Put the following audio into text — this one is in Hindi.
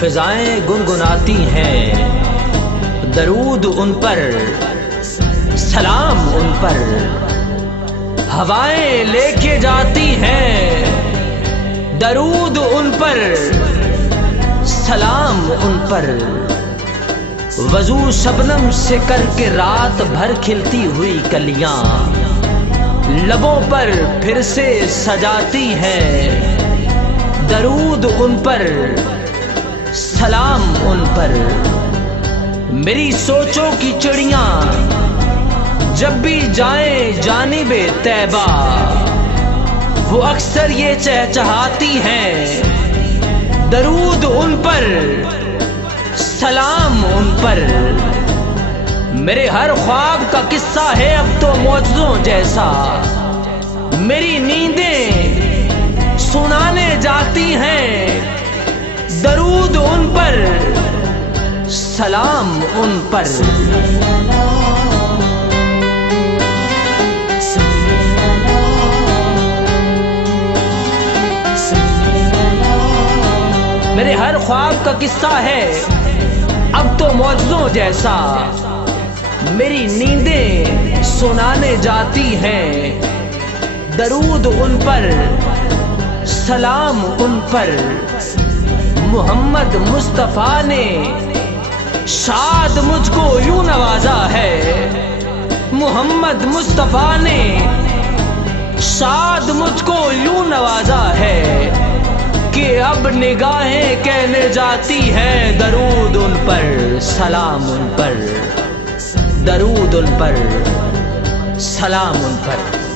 फिजाएं गुनगुनाती हैं, दरूद उन पर, सलाम उन पर। हवाएं लेके जाती हैं, दरूद उन पर, सलाम उन पर। वजू शबनम से करके रात भर खिलती हुई कलियां लबों पर फिर से सजाती हैं, दरूद उन पर, सलाम उन पर। मेरी सोचों की चिड़ियां जब भी जाएं जानिबे तैबा, वो अक्सर ये चहचहाती हैं, दरूद उन पर, सलाम उन पर। मेरे हर ख्वाब का किस्सा है अब तो मौजज़ों जैसा, मेरी नींदें सुनाने जाती हैं, दरूद उन पर, सलाम उन पर। मेरे हर ख्वाब का किस्सा है अब तो मौजज़ों जैसा, मेरी नींदें सुनाने जाती हैं, दरूद उन पर, सलाम उन पर। मोहम्मद मुस्तफा ने शाद मुझको यूं नवाजा है, मोहम्मद मुस्तफा ने शाद मुझको यूं नवाजा है कि अब निगाहें कहने जाती हैं, दरूद उन पर, सलाम उन पर, दरूद उन पर, सलाम उन पर।